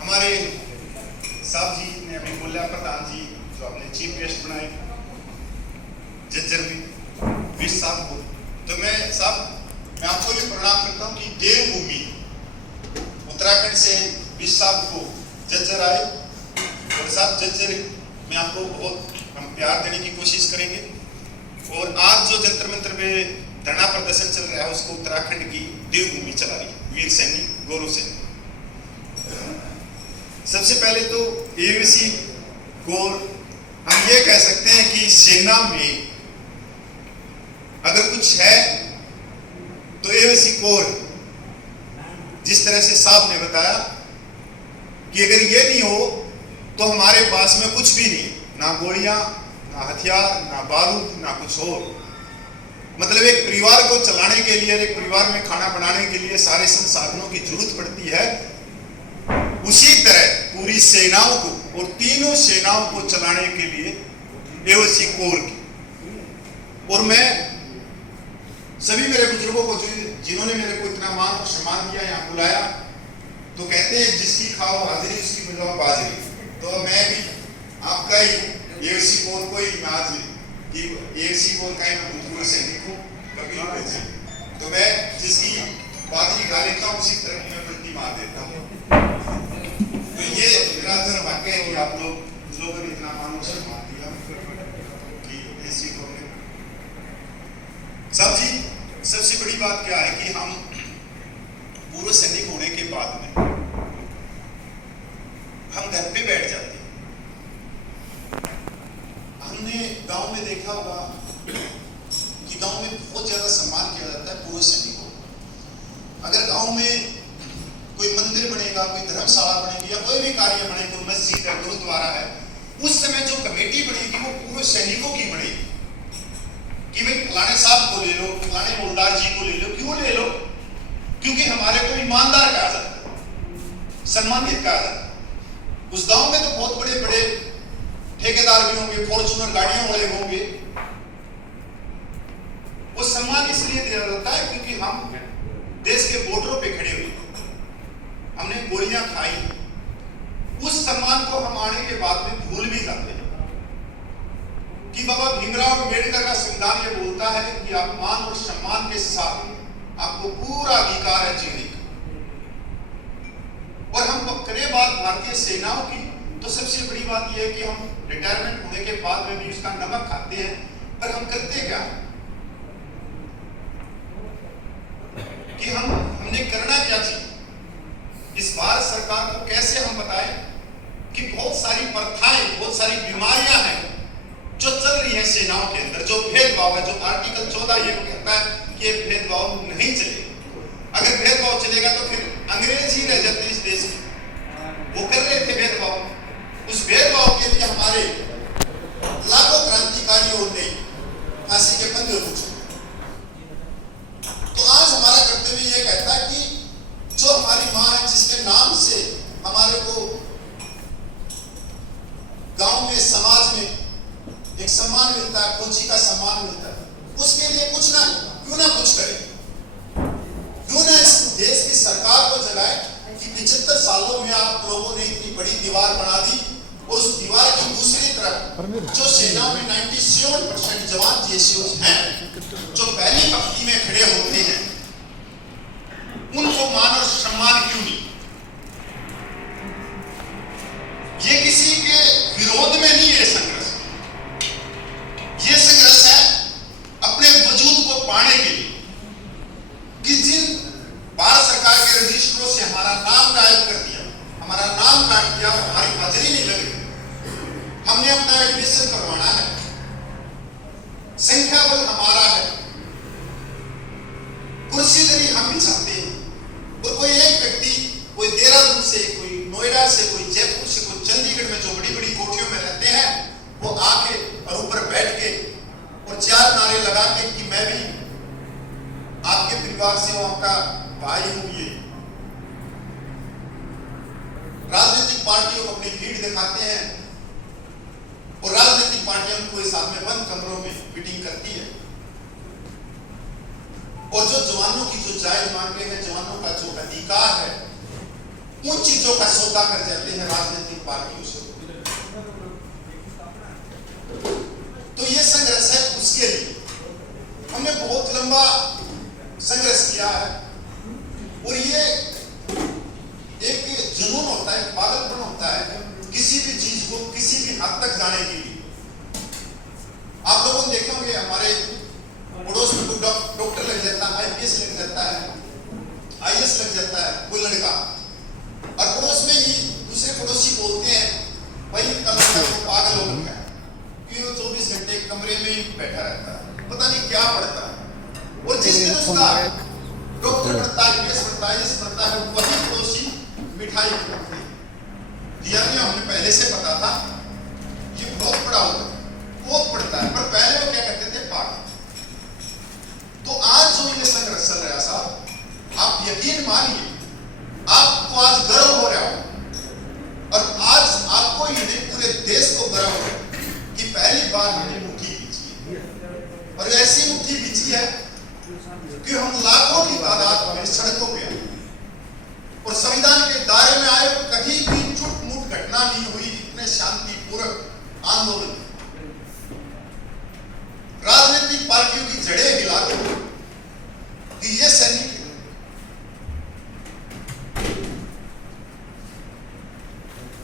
हमारे साहब जी ने अभी बोला, प्रधान जी जो आपने चीफ गेस्ट बनाए जज्जर में विश साहब को, तो मैं आपको भी प्रणाम करता हूँ कि देवभूमि उत्तराखंड से विश साहब को जज्जर आए। और साहब जज्जर में आपको बहुत हम प्यार देने की कोशिश करेंगे। और आज जो जंतर मंतर में धरना प्रदर्शन चल रहा है उसको उत्तराखंड की देवभूमि चला रही है, वीर सैनिक गौरव सैनिक। सबसे पहले तो एवीसी कोर, हम ये कह सकते हैं कि सेना में अगर कुछ है तो एवीसी कोर। जिस तरह से साहब ने बताया कि अगर ये नहीं हो तो हमारे पास में कुछ भी नहीं, ना गोलियां, ना हथियार, ना बारूद, ना कुछ और। मतलब एक परिवार को चलाने के लिए, एक परिवार में खाना बनाने के लिए सारे संसाधनों की जरूरत पड़ती है। उसी तरह पूरी सेनाओं को और तीनों सेनाओं को चलाने के लिए एवीसी कोर की। और मैं सभी मेरे बुजुर्गों को जिन्होंने मेरे को इतना मान और सम्मान दिया, यहाँ बुलाया, तो कहते हैं जिसकी खाओ हाजिरी उसकी बजाओ बाजरी। तो मैं भी आपका ही एवीसी कोर को ही आज एवीसी कोर का ही मैं भूतपूर्व सैनिक हूँ कभी से, तो मैं जिसकी बाजरी खा लेता हूँ उसी तरह मैं प्रति मार देता हूँ। तो ये मेरा दुर्भाग्य है कि आप लोगों ने इतना मान और सम्मान दिया कि एवीसी कोर ने। साहब जी, सबसे बड़ी बात क्या है कि हम पूर्व सैनिक होने के बाद में हम घर पे बैठ जाते हैं। हमने गांव में देखा होगा कि गांव में बहुत ज्यादा सम्मान किया जाता है पूर्व सैनिकों को। अगर गांव में कोई मंदिर बनेगा, कोई धर्मशाला बनेगी या कोई भी कार्य बने, कोई मस्जिद है, गुरुद्वारा है, उस समय जो कमेटी बनेगी वो पूर्व सैनिकों की बनेगी कि भाई फलाने साहब को ले लो, फलाने मोलदार जी को ले लो। क्यों ले लो? क्योंकि हमारे को ईमानदार कहा जाता है, सम्मानित कहा जाता है। उस गांव में तो बहुत बड़े बड़े ठेकेदार भी होंगे, फॉर्च्यूनर गाड़ियों वाले होंगे। वो सम्मान इसलिए दिया जाता है क्योंकि हम देश के बॉर्डरों पे खड़े हुए, हमने गोलियां खाई। उस सम्मान को हम आने के बाद में भूल भी जाते हैं कि बाबा भीमराव अम्बेडकर का संविधान ये बोलता है कि आप मान और सम्मान के साथ आपको पूरा अधिकार है जीने का। और हम करें बात भारतीय सेनाओं की, तो सबसे बड़ी बात यह है कि हम रिटायरमेंट होने के बाद में भी उसका नमक खाते हैं, पर हम करते क्या कि हमने करना क्या चाहिए। इस भारत सरकार को कैसे हम बताएं कि बहुत सारी प्रथाएं, बहुत सारी बीमारियां हैं जो चल रही है सेनाओं के अंदर, जो भेदभाव है, जो आर्टिकल 14 ये कहता है कि भेदभाव नहीं चलेगा। अगर भेदभाव चलेगा तो फिर अंग्रेज ही रह जाते इस देश में। वो कर रहे थे भेदभाव, उस भेदभाव के लिए हमारे लाखों क्रांतिकारियों ने फांसी के फंदे पूछे। तो आज हमारा कर्तव्य ये कहता है कि जो हमारी माँ है, जिसके नाम से हमारे को गांव में, समाज में एक सम्मान मिलता है, फौजी का सम्मान मिलता है, उसके लिए कुछ ना क्यों ना कुछ करें। क्यों ना इस देश की सरकार को जगाए कि 75 सालों में आप लोगों ने इतनी बड़ी दीवार बना दी और उस दीवार की दूसरी तरफ जो सेना में 97% जवान जेसीओ हैं, जो पहली पंक्ति में खड़े होते हैं, उनको मान और सम्मान क्यों नहीं। ये किसी के विरोध में नहीं है संघर्ष, ये संघर्ष है अपने वजूद को पाने के लिए कि जिन भारत सरकार के रजिस्टरों से हमारा नाम गायब कर दिया, हमारा नाम काट दिया, हमारी हाजिरी नहीं लगी, हमने अपना एडमिशन करवाना है, संख्या बल हमारा है, कुर्सी दरी हम भी चाहते हैं। और कोई एक व्यक्ति, कोई देहरादून से, कोई नोएडा से, कोई जयपुर से, कोई चंडीगढ़ में जो बड़ी बड़ी कोठियों में रहते हैं, वो आके और ऊपर बैठ के और 4 नारे लगा के कि मैं भी आपके परिवार से हूं, आपका भाई हूं। ये राजनीतिक पार्टियों को अपनी लीड दिखाते हैं और राजनीतिक पार्टियां उनको साथ में बंद कमरों में मीटिंग करती है। और जो जवानों की जो जायज मांगे हैं, जवानों का जो अधिकार है, उन चीजों का सौदा कर जाते हैं राजनीतिक पार्टियों से। तो ये संघर्ष है, उसके लिए हमने बहुत लंबा संघर्ष किया है। और ये एक जुनून होता है, पागलपन होता है किसी भी चीज को किसी भी हद तक जाने के लिए। आप लोगों ने देखा होंगे हमारे पड़ोस में कोई डॉक्टर लग जाता है, IPS लग जाता है, IAS लग जाता है कोई लड़का, और पड़ोस में ही दूसरे पड़ोसी बोलते हैं भाई कल पागल हो गया कि वो 24 घंटे कमरे में ही बैठा रहता है, पता नहीं क्या पढ़ता है। और जिस दिन उसका डॉक्टर पढ़ता है, IPS पढ़ता है, IAS पढ़ता है, वही पड़ोसी मिठाई खिलाते हैं। दिया हमें पहले से पता था ये बहुत पढ़ा होगा, बहुत पढ़ता है, पर पहले वो क्या कहते थे पागल। तो आज जो ये संघर्ष चल रहा है साहब, आप यकीन मानिए आपको आज गर्व हो रहा हो, और आज आपको ही नहीं पूरे देश को गर्व हो कि पहली बार हमने मुट्ठी बीची है। और ऐसी मुट्ठी बीची है कि हम लाखों की तादाद में सड़कों पे आए और संविधान के दायरे में आए, कहीं भी छुटमुट घटना नहीं हुई, इतने शांतिपूर्वक आंदोलन। राजनीतिक पार्टियों की जड़ें हिला दो कि ये सैनिक है।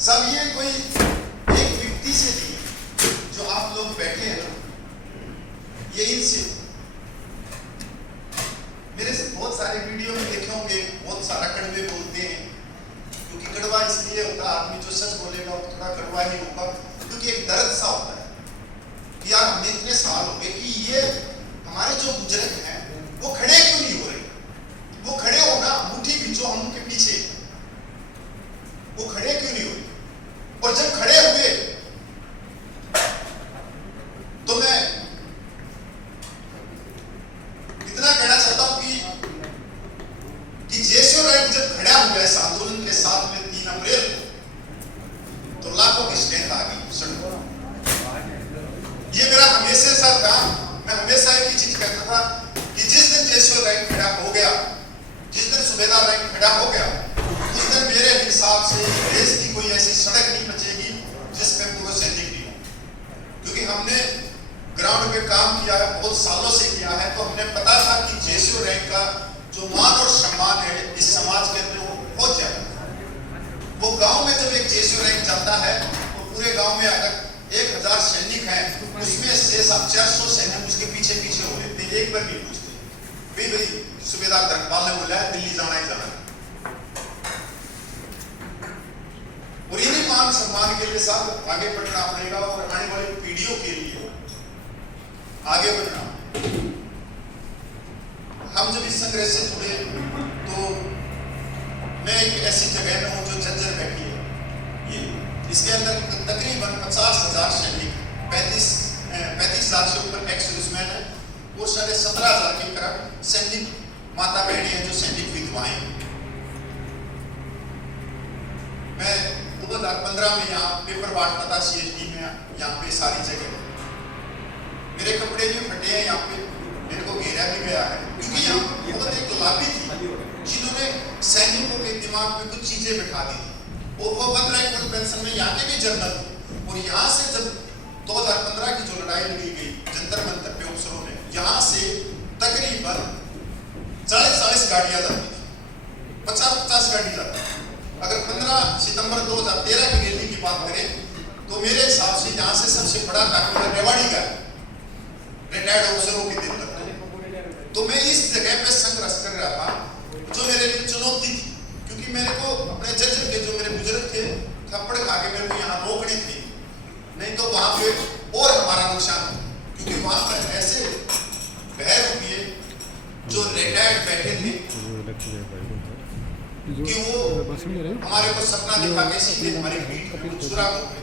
सब ये कोई एक व्यक्ति से नहीं, जो आप लोग बैठे हैं ये इनसे। मेरे से बहुत सारे वीडियो में देखे होंगे, बहुत सारा कड़वे बोलते हैं, क्योंकि कड़वा इसलिए होता है, आदमी जो सच बोलेगा वो थोड़ा कड़वा ही होगा, क्योंकि एक दर्द सा होता है कि यार हमने इतने साल हो गए कि ये हमारे जो बुजुर्ग हैं वो खड़े क्यों नहीं हो रहे। वो खड़े होना मुट्ठी बीचो हम उनके पीछे, वो खड़े क्यों नहीं हो रहे। और जब खड़े हुए तो मैं इतना कहना चाहता हूं कि जेसीओ रैंक जब खड़ा हुआ है इस आंदोलन के साथ में 3 अप्रैल तो लाखों की स्ट्रेंथ आ गई सड़कों। ये मेरा हमेशा सा था, मैं हमेशा एक ही चीज कहता था कि जिस दिन जेसीओ रैंक खड़ा हो गया, जिस दिन सूबेदार रैंक खड़ा हो गया, उस दिन मेरे हिसाब से देश की कोई ऐसी सड़क नहीं बचेगी जिसमें पूरे सैनिक नहीं हो। क्योंकि हमने ग्राउंड पे काम किया है, बहुत सालों से किया है, तो हमें पता था कि जेसीओ रैंक का जो मान और सम्मान है इस समाज के अंदर वो बहुत ज्यादा। वो गांव में जब एक जेसीओ रैंक जाता है तो पूरे गांव में अगर 1000 सैनिक हैं, उसमें से 400 सैनिक उसके पीछे पीछे हो लेते, एक बार नहीं पूछते भाई सूबेदार धर्मपाल ने बोला है दिल्ली जाना ही जाना। और इन्हीं मान सम्मान के लिए साहब आगे बढ़ना पड़ेगा और आने वाली पीढ़ियों के लिए आगे बढ़ना। हम जब इस संघर्ष से जुड़े तो मैं एक ऐसी जगह में हूं जो झज्जर बैठी है, ये इसके अंदर तकरीबन 50,000 सैनिक, 35 लाख से ऊपर एक्स सर्विसमैन है और 17,500 के करीब सैनिक माता बहनें हैं जो सैनिक विधवाएं। मैं 2015 में यहाँ पेपर बांटता था CSD में, यहाँ पे सारी जगह मेरे कपड़े भी फटे हैं, यहाँ पे मेरे को घेरा भी गया है, क्योंकि यहाँ बहुत एक लाभी थी जिन्होंने सैनिकों के दिमाग में कुछ चीजें बिठा दी थी। और वो 15 एकड़ पेंशन में यहाँ के भी जनरल थे। और यहाँ से जब 2015 की जो लड़ाई लड़ी गई जंतर मंतर पे अफसरों ने, यहाँ से तकरीबन 40-40 गाड़ियां जाती थी, 50-50 गाड़ी जाती थी। अगर 15 सितंबर 2013 की रैली की बात करें तो मेरे हिसाब से यहाँ से सबसे बड़ा काफिला रेवाड़ी का रिटायर्ड अफसरों के दिन तक। तो मैं इस जगह पे संघर्ष कर रहा था जो मेरे लिए चुनौती थी, क्योंकि मेरे को अपने जज्जर के जो मेरे बुजुर्ग थे थप्पड़ खा के मेरे को यहाँ रोकने थे, नहीं तो वहां पे और हमारा नुकसान हो। क्योंकि वहां पर ऐसे बहरुपये जो रिटायर्ड बैठे थे कि वो हमारे को सपना दिखा के सीधे हमारी पीठ पे छुरा हो गए।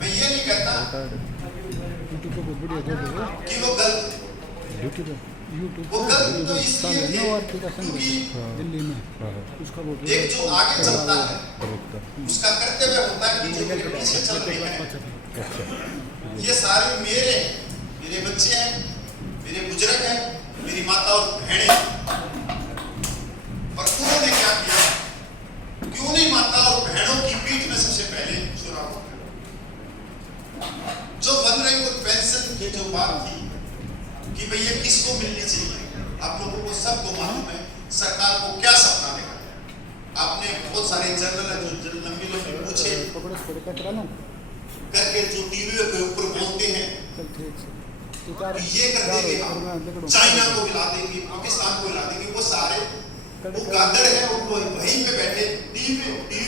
मैं ये नहीं कहता कि वो गलत, वो गलत तो इसलिए थे क्योंकि एक जो आगे चलता है उसका कर्तव्य होता है कि जो मेरे पीछे चल रहे हैं ये सारे मेरे बच्चे हैं, मेरे बुजुर्ग हैं, मेरी माता और बहनें। और उन्होंने क्या किया कि आपने बहुत सारे जनरल जो लंबी लंबी पूछे करके जो टीवी के ऊपर बोलते हैं, ये कर देंगे हम, चाइना को हिला देंगे, पाकिस्तान को हिला देंगे, वो सारे वो गादड़ है, वो वहीं पे बैठे टीवी